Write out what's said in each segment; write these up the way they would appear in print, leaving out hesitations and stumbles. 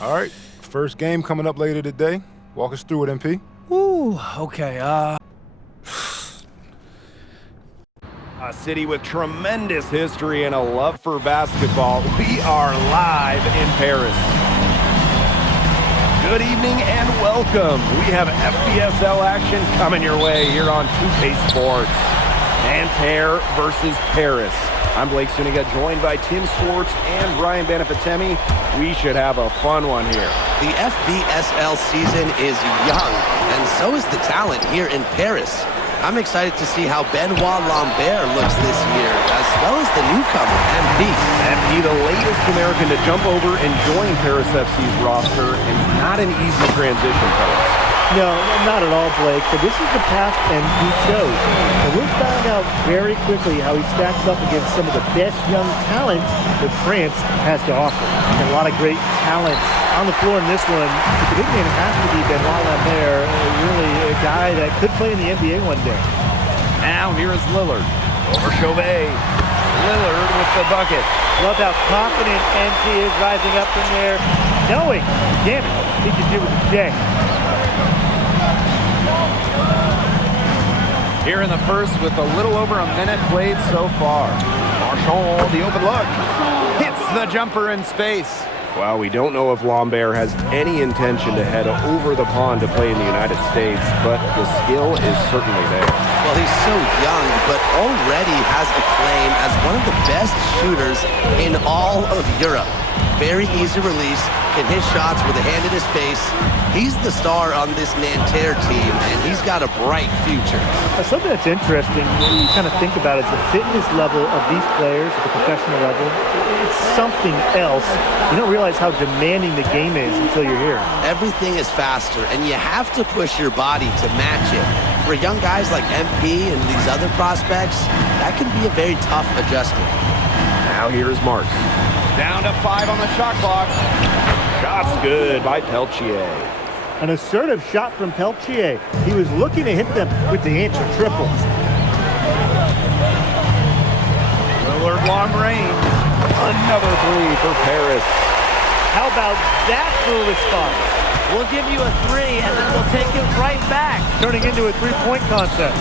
All right, first game coming up later today. Walk us through it, MP. Ooh, okay, A city with tremendous history and a love for basketball. We are live in Paris. Good evening and welcome. We have FBSL action coming your way here on 2K Sports. Nanterre versus Paris. I'm Blake Suniga, joined by Tim Swartz and Ryan Banafitemi. We should have a fun one here. The FBSL season is young, and so is the talent here in Paris. I'm excited to see how Benoit Lambert looks this year, as well as the newcomer, MP. MP, the latest American to jump over and join Paris FC's roster, and not an easy transition, fellas. No, not at all, Blake, but this is the path MP chose. And we'll find out very quickly how he stacks up against some of the best young talent that France has to offer. And a lot of great talent on the floor in this one. But the big man has to be Benoit Lambert, really a guy that could play in the NBA one day. Now here is Lillard over Chauvet. Lillard with the bucket. Love how confident MP is rising up from there, knowing, damn it, he can do it today. Here in the first with a little over a minute played so far. Marchand, the open look. Hits the jumper in space. Well, we don't know if Lambert has any intention to head over the pond to play in the United States, but the skill is certainly there. Well, he's so young, but already has a claim as one of the best shooters in all of Europe. Very easy release, can hit shots with a hand in his face. He's the star on this Nanterre team, and he's got a bright future. Something that's interesting when you kind of think about is the fitness level of these players at the professional level. It's something else. You don't realize how demanding the game is until you're here. Everything is faster, and you have to push your body to match it. For young guys like MP and these other prospects, that can be a very tough adjustment. Now here's Marks. Down to 5 on the shot clock. Shot's good by Peltier. An assertive shot from Peltier. He was looking to hit them with the answer triple. Lillard long range. Another three for Paris. How about that for a response? We'll give you a 3, and then we'll take it right back. Turning into a three-point contest.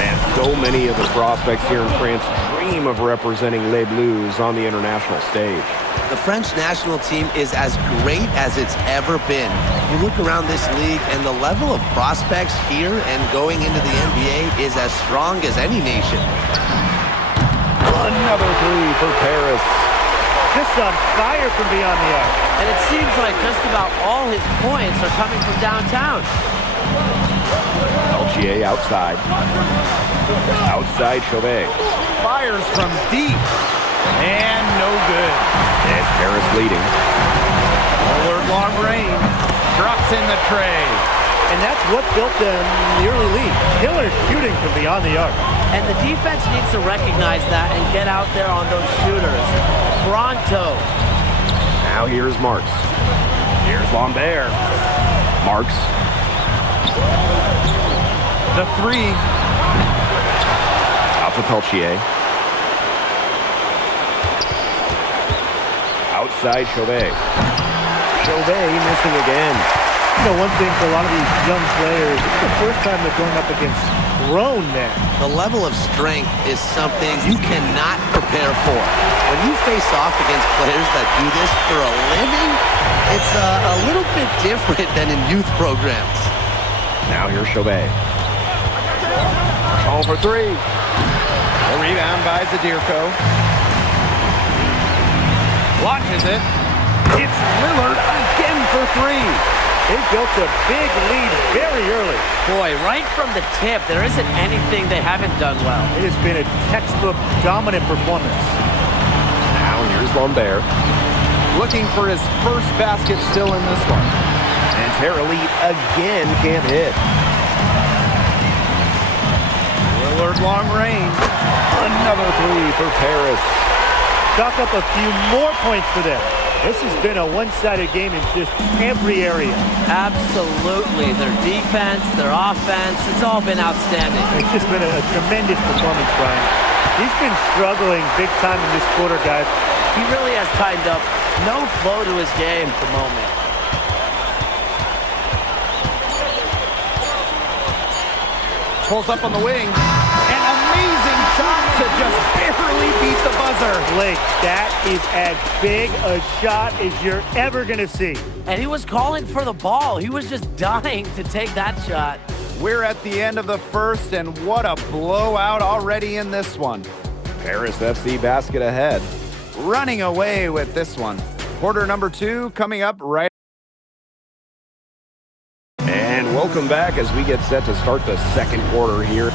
And so many of the prospects here in France dream of representing Les Bleus on the international stage. The French national team is as great as it's ever been. You look around this league, and the level of prospects here and going into the NBA is as strong as any nation. Another three for Paris. Just on fire from beyond the arc. And it seems like just about all his points are coming from downtown. Peltier outside. Outside Chauvet. Fires from deep. And no good. It's Paris leading. Lillard long range. Drops in the tray. And that's what built them the early lead. Killer shooting from beyond the arc. And the defense needs to recognize that and get out there on those shooters. Pronto. Now here's Marks. Here's Lambert. Marks. The three. Out to Peltier. Outside Chauvet. Chauvet missing again. You know, one thing for a lot of these young players, it's the first time they're going up against grown men. The level of strength is something you cannot prepare for. When you face off against players that do this for a living, it's a little bit different than in youth programs. Now here's Chauvet. All for three. The rebound by Zadirko. Launches it. It's Lillard again for three. They built a big lead very early. Boy, right from the tip, there isn't anything they haven't done well. It has been a textbook dominant performance. Now here's Lambert. Looking for his first basket still in this one. And Nanterre Elite again can't hit. Lillard long range. Another three for Paris. Chalk up a few more points for them. This has been a one-sided game in just every area. Absolutely. Their defense, their offense, it's all been outstanding. It's just been a tremendous performance, Brian. He's been struggling big time in this quarter, guys. He really has tightened up. No flow to his game at the moment. Pulls up on the wing. An amazing shot to just barely beat the buzzer. Blake, that is as big a shot as you're ever going to see. And he was calling for the ball. He was just dying to take that shot. We're at the end of the first, and what a blowout already in this one. Paris FC basket ahead. Running away with this one. Quarter number 2 coming up right. And welcome back as we get set to start the second quarter here.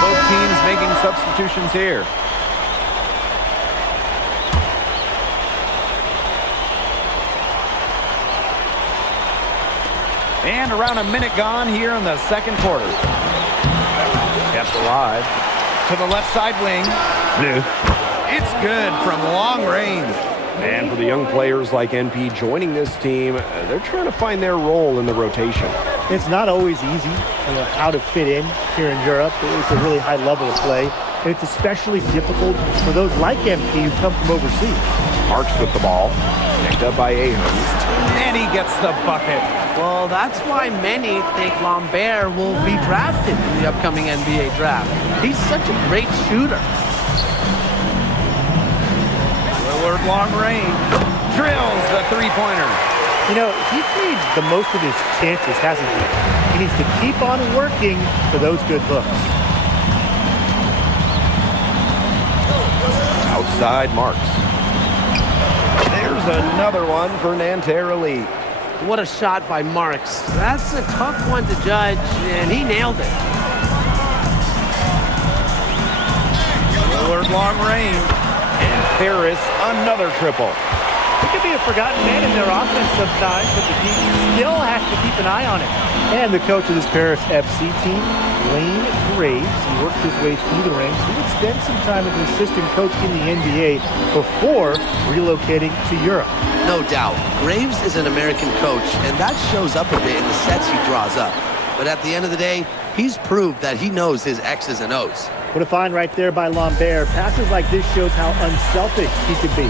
Both teams making substitutions here. And around a minute gone here in the second quarter. Kept alive. To the left side wing. It's good from long range. And for the young players like NP joining this team, they're trying to find their role in the rotation. It's not always easy, how to fit in here in Europe. It's a really high level of play, and it's especially difficult for those like MP who come from overseas. Marks with the ball, picked up by Ahern, and he gets the bucket. Well, that's why many think Lambert will be drafted in the upcoming NBA draft. He's such a great shooter. Lillard long range, drills the three-pointer. He's made the most of his chances, hasn't he? He needs to keep on working for those good looks. Outside Marks. There's another one for Nanterre Elite. What a shot by Marks. That's a tough one to judge, and he nailed it. Lillard long range. And Paris another triple. He could be a forgotten man in their offense sometimes, but the team still has to keep an eye on him. And the coach of this Paris FC team, Wayne Graves, he worked his way through the ranks. He would spend some time as an assistant coach in the NBA before relocating to Europe. No doubt. Graves is an American coach, and that shows up a bit in the sets he draws up. But at the end of the day, he's proved that he knows his X's and O's. What a find right there by Lambert. Passes like this shows how unselfish he could be.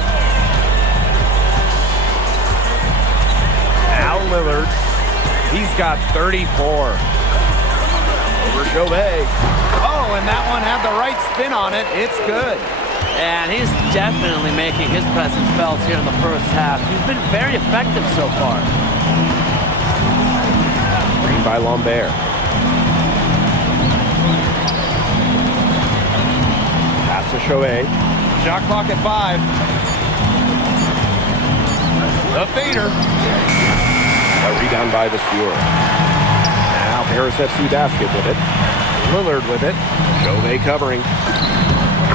Now Lillard. He's got 34. Over Chauvet. Oh, and that one had the right spin on it. It's good. And he's definitely making his presence felt here in the first half. He's been very effective so far. Screen by Lambert. Pass to Chauvet. Shot clock at 5. The fader. A rebound by Vasseur. Now Paris FC basket with it. Lillard with it. Chauvet covering.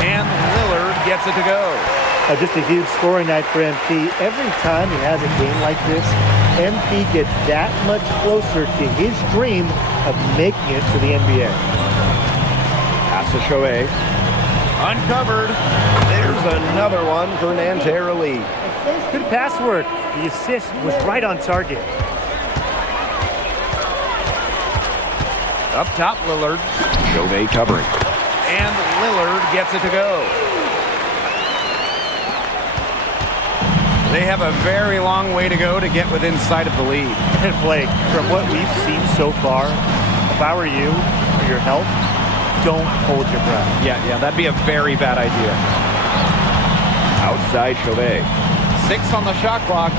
And Lillard gets it to go. Just a huge scoring night for MP. Every time he has a game like this, MP gets that much closer to his dream of making it to the NBA. Pass to Chauvet. Uncovered. There's another one for Nanterre Elite. Good pass work. The assist was right on target. Up top, Lillard. Chauvet covering. And Lillard gets it to go. They have a very long way to go to get within sight of the lead. And Blake, from what we've seen so far, if I were you, for your health, don't hold your breath. Yeah, that'd be a very bad idea. Outside Chauvet. 6 on the shot clock.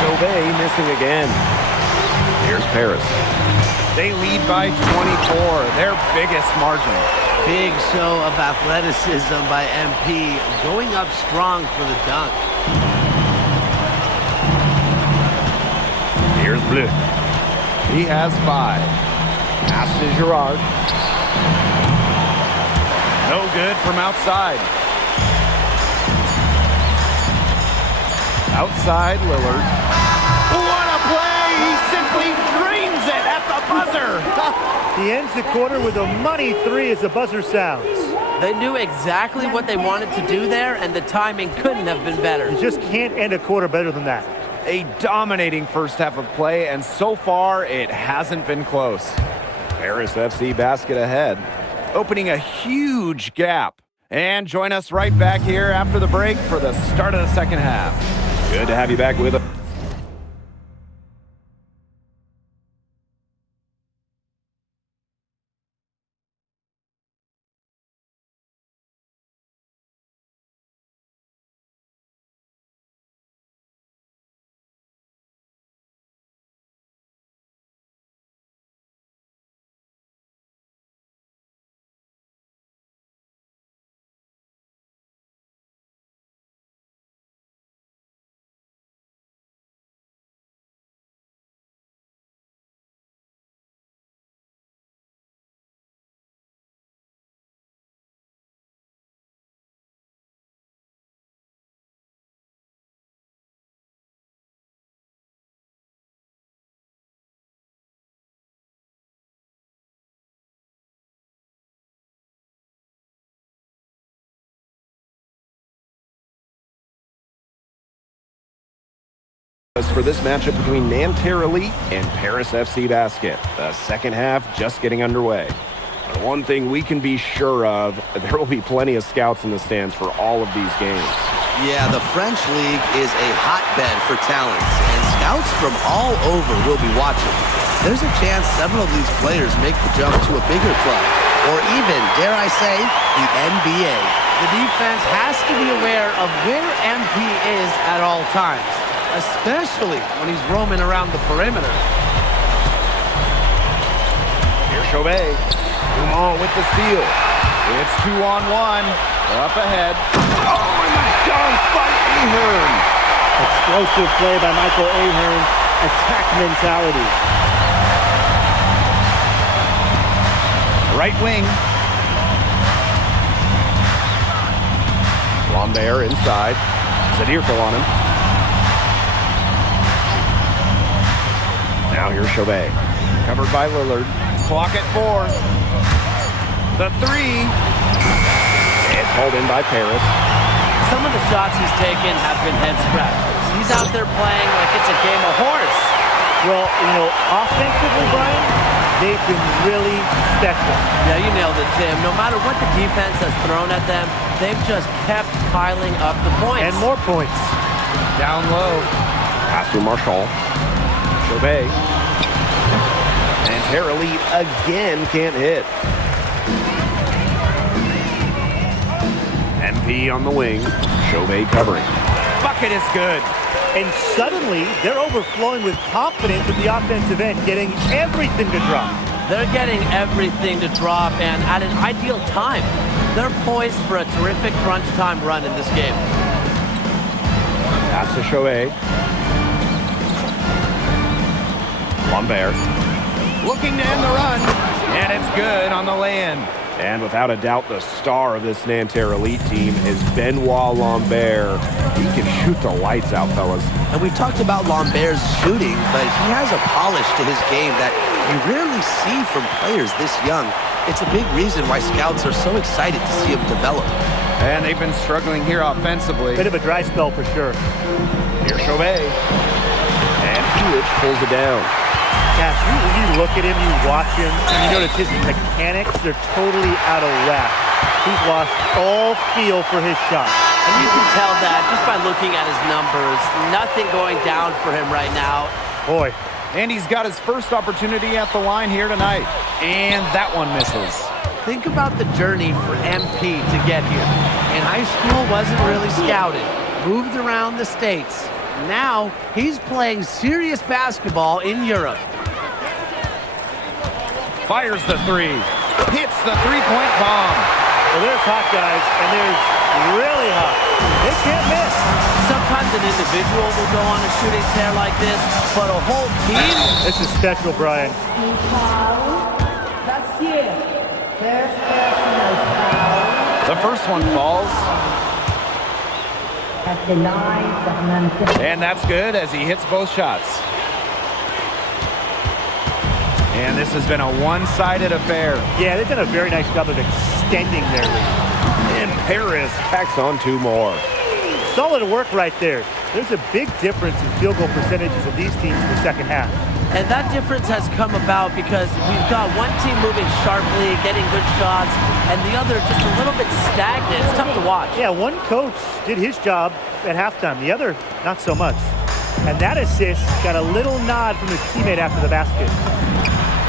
Chauvet missing again. Here's Paris. They lead by 24, their biggest margin. Big show of athleticism by MP, going up strong for the dunk. Here's Bleu. He has 5. Pass to Girard. No good from outside. Outside Lillard. What a play! He simply drains it at the buzzer. He ends the quarter with a money 3 as the buzzer sounds. They knew exactly what they wanted to do there, and the timing couldn't have been better. You just can't end a quarter better than that. A dominating first half of play, and so far it hasn't been close. Paris FC basket ahead, opening a huge gap. And join us right back here after the break for the start of the second half. Good to have you back with us. For this matchup between Nanterre Elite and Paris FC Basket. The second half just getting underway. But one thing we can be sure of, there will be plenty of scouts in the stands for all of these games. Yeah, the French league is a hotbed for talent, and scouts from all over will be watching. There's a chance several of these players make the jump to a bigger club, or even, dare I say, the NBA. The defense has to be aware of where MP is at all times, especially when he's roaming around the perimeter. Here's Chauvet. Dumont with the steal. It's 2-on-1. Up ahead. Oh, and the dunk by Ahern. Explosive play by Michael Ahern. Attack mentality. Right wing. Lambert inside. Zadirko on him. Now here's Chauvet. Covered by Lillard. Clock at 4. The 3. It's hauled in by Paris. Some of the shots he's taken have been head scratchers. He's out there playing like it's a game of horse. Well, offensively, Brian, they've been really special. Yeah, you nailed it, Tim. No matter what the defense has thrown at them, they've just kept piling up the points. And more points. Down low. Pass to Marshall. Chauvet. And Nanterre Elite again can't hit. MP on the wing. Chauvet covering. Bucket is good. And suddenly, they're overflowing with confidence at the offensive end, getting everything to drop. They're getting everything to drop, and at an ideal time. They're poised for a terrific crunch time run in this game. Pass to Chauvet. Lambert. Looking to end the run. And it's good on the lay-in. And without a doubt, the star of this Nanterre Elite team is Benoit Lambert. He can shoot the lights out, fellas. And we've talked about Lambert's shooting, but he has a polish to his game that you rarely see from players this young. It's a big reason why scouts are so excited to see him develop. And they've been struggling here offensively. Bit of a dry spell for sure. Here's Chauvet. And Hewitt pulls it down. Gosh, when you look at him, you watch him, and you notice his mechanics, they're totally out of whack. He's lost all feel for his shot. And you can tell that just by looking at his numbers. Nothing going down for him right now. Boy. And he's got his first opportunity at the line here tonight. And that one misses. Think about the journey for MP to get here. In high school, wasn't really scouted. Moved around the States. Now, he's playing serious basketball in Europe. Fires the 3. Hits the three-point bomb. Well, there's hot guys, and there's really hot. They can't miss. Sometimes an individual will go on a shooting tear like this, but a whole team? This is special, Brian. The first one falls. And that's good as he hits both shots. And this has been a one-sided affair. Yeah, they've done a very nice job of extending their lead. And Paris tacks on 2 more. Solid work right there. There's a big difference in field goal percentages of these teams in the second half. And that difference has come about because we've got one team moving sharply, getting good shots, and the other just a little bit stagnant. It's tough to watch. Yeah, one coach did his job at halftime. The other, not so much. And that assist got a little nod from his teammate after the basket.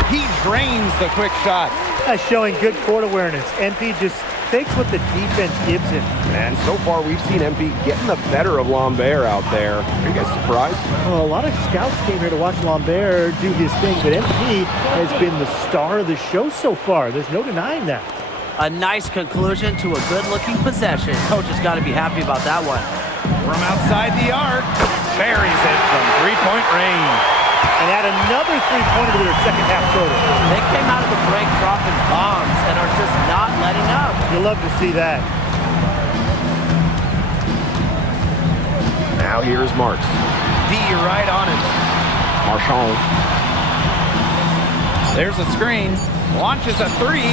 He drains the quick shot. That's showing good court awareness. MP just takes what the defense gives him. And so far, we've seen MP getting the better of Lambert out there. Are you guys surprised? Well, a lot of scouts came here to watch Lambert do his thing, but MP has been the star of the show so far. There's no denying that. A nice conclusion to a good-looking possession. Coach has got to be happy about that one. From outside the arc, buries it from three-point range. And add another three-pointer to their second half total. They came out of the break dropping bombs and are just not letting up. You'll love to see that. Now here's Marks. D right on it. Marchand. There's a screen. Launches a 3.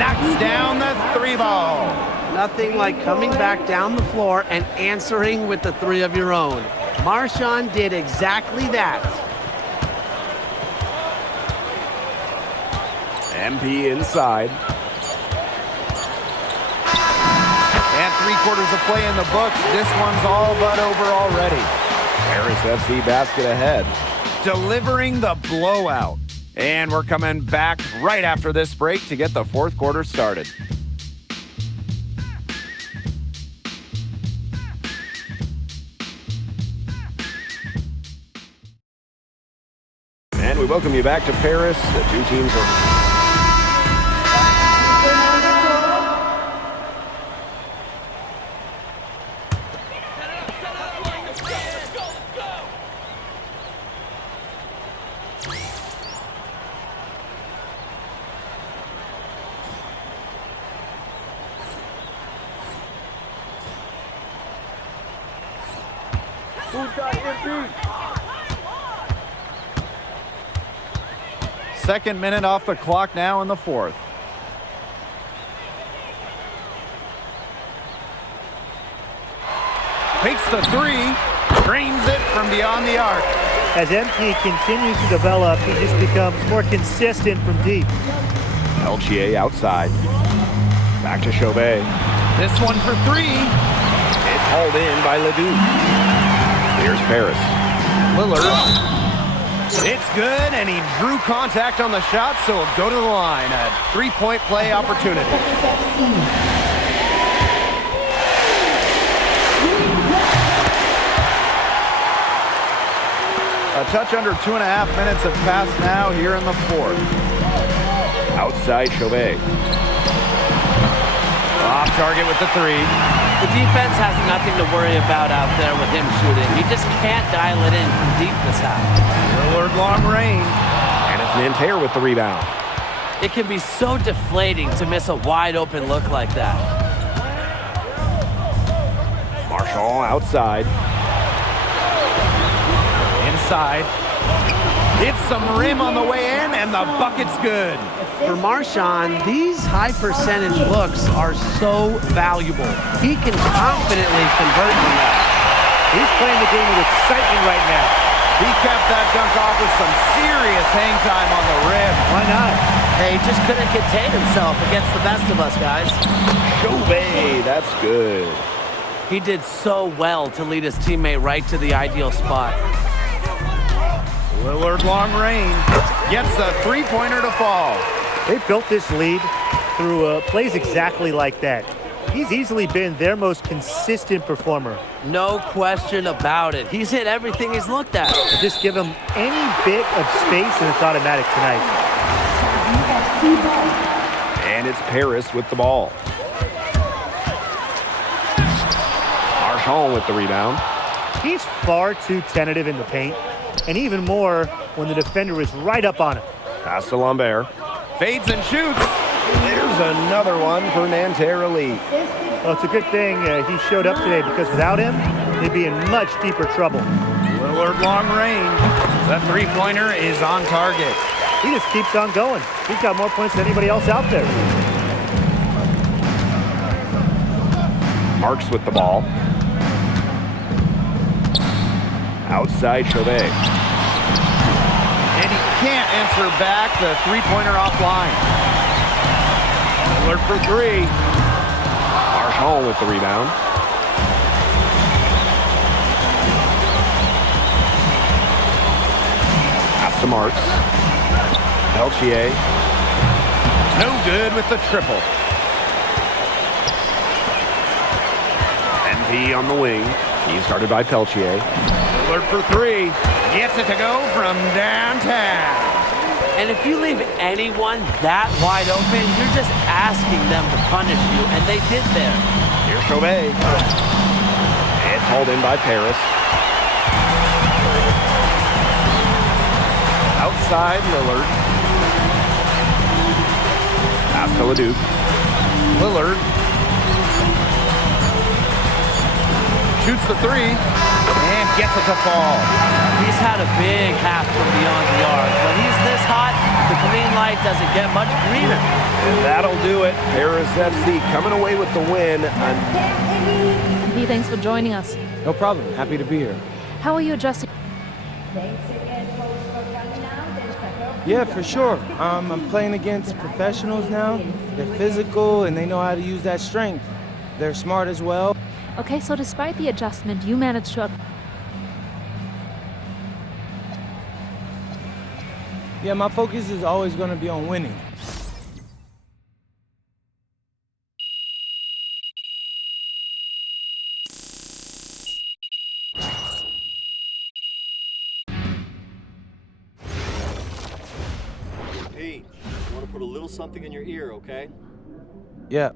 Knocks down the 3 ball. Nothing like coming back down the floor and answering with the 3 of your own. Marshawn did exactly that. MP inside. And 3/4 of play in the books. This one's all but over already. Paris FC basket ahead. Delivering the blowout. And we're coming back right after this break to get the 4th quarter started. And we welcome you back to Paris. The two teams are... Second minute off the clock now in the 4th. Takes the 3, drains it from beyond the arc. As MP continues to develop, he just becomes more consistent from deep. Peltier outside. Back to Chauvet. This one for 3. It's hauled in by Ledoux. Here's Paris. Lillard. It's good, and he drew contact on the shot, so he'll go to the line. A 3-point play opportunity. A touch under 2.5 minutes have passed now here in the 4th. Outside Chauvet. Off target with the 3. The defense has nothing to worry about out there with him shooting. He just can't dial it in from deep this half. Lillard long range. And it's Nanterre with the rebound. It can be so deflating to miss a wide open look like that. Marchand outside. Inside. It's some rim on the way in, and the bucket's good. For Marshawn, these high percentage looks are so valuable. He can confidently convert them now. He's playing the game with excitement right now. He kept that dunk off with some serious hang time on the rim. Why not? Hey, he just couldn't contain himself against the best of us, guys. Chauvet, that's good. He did so well to lead his teammate right to the ideal spot. Lillard long range. Gets a 3-pointer to fall. They built this lead through plays exactly like that. He's easily been their most consistent performer. No question about it. He's hit everything he's looked at. Just give him any bit of space and it's automatic tonight. And it's Paris with the ball. Marchand with the rebound. He's far too tentative in the paint, and even more when the defender is right up on him. Pass to Lambert. Fades and shoots. There's another one for Nanterre Elite. Well, it's a good thing he showed up today, because without him, they'd be in much deeper trouble. Lillard long range. The 3-pointer is on target. He just keeps on going. He's got more points than anybody else out there. Marks with the ball. Outside Chauvet. And he can't answer back. The 3-pointer offline. Lillard for 3. Marchand with the rebound. Pass to Marks. Peltier. No good with the triple. MP on the wing. He's guarded by Peltier. Lillard for 3. Gets it to go from downtown. And if you leave anyone that wide open, you're just asking them to punish you, and they did there. Here's Chauvet. It's hauled in by Paris. Outside Lillard. Pass to Ledoux. Lillard shoots the 3 and gets it to fall. He's had a big half from beyond the arc. When he's this hot, the green light doesn't get much greener. And that'll do it. Paris FC coming away with the win. Hey, thanks for joining us. No problem. Happy to be here. How are you adjusting? Yeah, for sure. I'm playing against professionals now. They're physical and they know how to use that strength. They're smart as well. Okay, so despite the adjustment, you managed to... Yeah, my focus is always going to be on winning. Pete, I want to put a little something in your ear, okay? Yeah.